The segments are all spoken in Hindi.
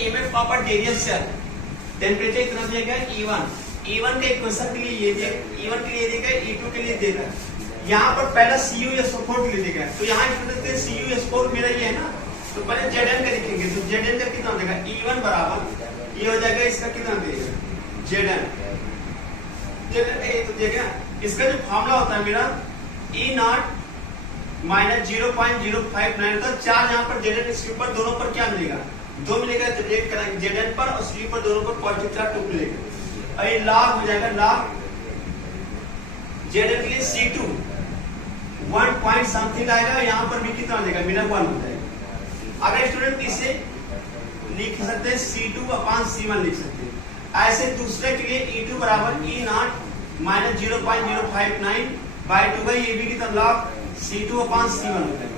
EMF copper radius cell temperature कितना दिया गया E1 E1 के इक्वेशन के लिए ये दिया E1 के लिए दिया गया E2 के लिए दिया गया। यहाँ पर पहला CuSO4 के लिए दिया गया। तो यहाँ स्टूडेंट CuSO4 मेरा ये है ना, तो पहले Zn का लिखेंगे। तो Zn का कितना हो जाएगा E1 बराबर ये हो जाएगा इसका कितना देगा Zn तो देगा। इसका जो फॉर्मूला होता है मेरा E0 माइनस 0.059 था। चार्ज यहाँ पर Zn इसके ऊपर दोनों पर क्या मिलेगा 2 मिलेगा। तो एक करेंगे Zn पर और C पर दोनों पर पॉजिटिव चार्ज 2 मिलेगा। ये लॉग हो जाएगा लॉग Zn के लिए C2 1 पॉइंट समथिंग आएगा। यहाँ पर भी कितना देगा मेरा 1 हो जाएगा। अगर स्टूडेंट इसे लिख सकते हैं C2/C1 लिख सकते हैं। ऐसे दूसरे के लिए E2 बराबर E0 माइनस 0.059 बाई 2 का ये भी कितना लॉग C2/C1 होता है।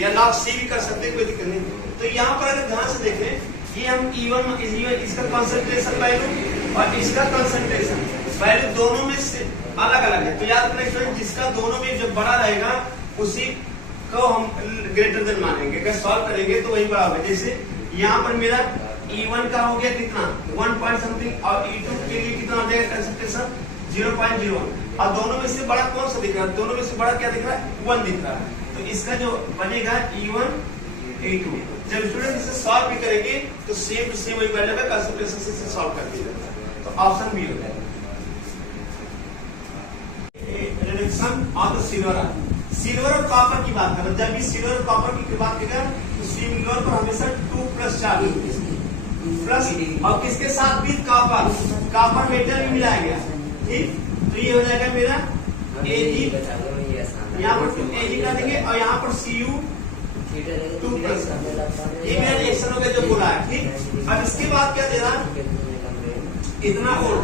या लॉग C भी कर सकते हैं, कोई दिक्कत नहीं। तो यहाँ पर अगर ध्यान से देखें ये हम E1 इसका कंसंट्रेशन वैल्यू और इसका कंसंट्रेशन वैल्यू दोनों में से अलग अलग है। तो याद रखना स्टूडेंट जिसका दोनों में जो बड़ा रहेगा उसी को हम ग्रेटर देन मानेंगे। अगर सॉल्व करेंगे तो वही बड़ा होगा। जैसे यहाँ पर मेरा E1 का हो गया कितना 1 पॉइंट समथिंग और E2 के लिए कितना हो जाएगा कंसंट्रेशन 0.01 और दोनों में से बड़ा कौन सा दिख रहा है दोनों में से बड़ा क्या दिख रहा है 1 दिख रहा है। तो इसका जो बनेगा E1 E2 जब स्टूडेंट इसे सॉल्व भी करेंगे तो सेम टू सेम वही वैल्यू है कंसंट्रेशन से इसे सॉल्व कर दिया। तो ऑप्शन बी हो जाएगा रिडक्शन ऑफ द सिल्वर और कॉपर की बात करें। जब भी सिल्वर और कॉपर की बात करेगा तो सिल्वर पर हमेशा 2+ चार्ज प्लस और किसके साथ भी कॉपर मेटल भी मिलाया गया। ठीक तो ये हो जाएगा मेरा Ag यहाँ पर Ag का देंगे और यहाँ पर Cu 2+। ये मेरा रिएक्शन हो गया जो बोला है। ठीक अब इसके बाद क्या दे रहा इतना वोल्ट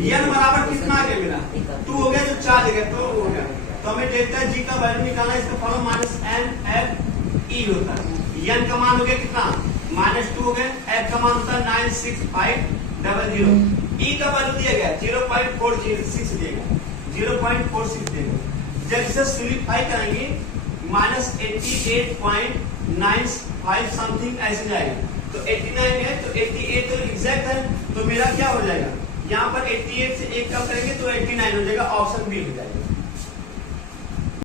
N बराबर कितना आ गया मेरा 2 हो गया जो चार्ज है तो हो गया। तो हमें डेल्टा G का वैल्यू निकालना है। इसका फॉर्मूला माइनस NFE होता है। N का मान हो गया कितना -2 हो गया। F का मान होता है 96500। E का वैल्यू दिया गया 0.46 दिया गया 0.46 दिया गया। जब इसे सिंपलीफाई करेंगे -88.95 समथिंग ऐसे जाएगा। तो 89 है तो 88 तो एग्जैक्ट है। तो मेरा क्या हो जाएगा यहाँ पर 88 से 1 कम करेंगे तो 89 हो जाएगा। ऑप्शन बी हो जाएगा।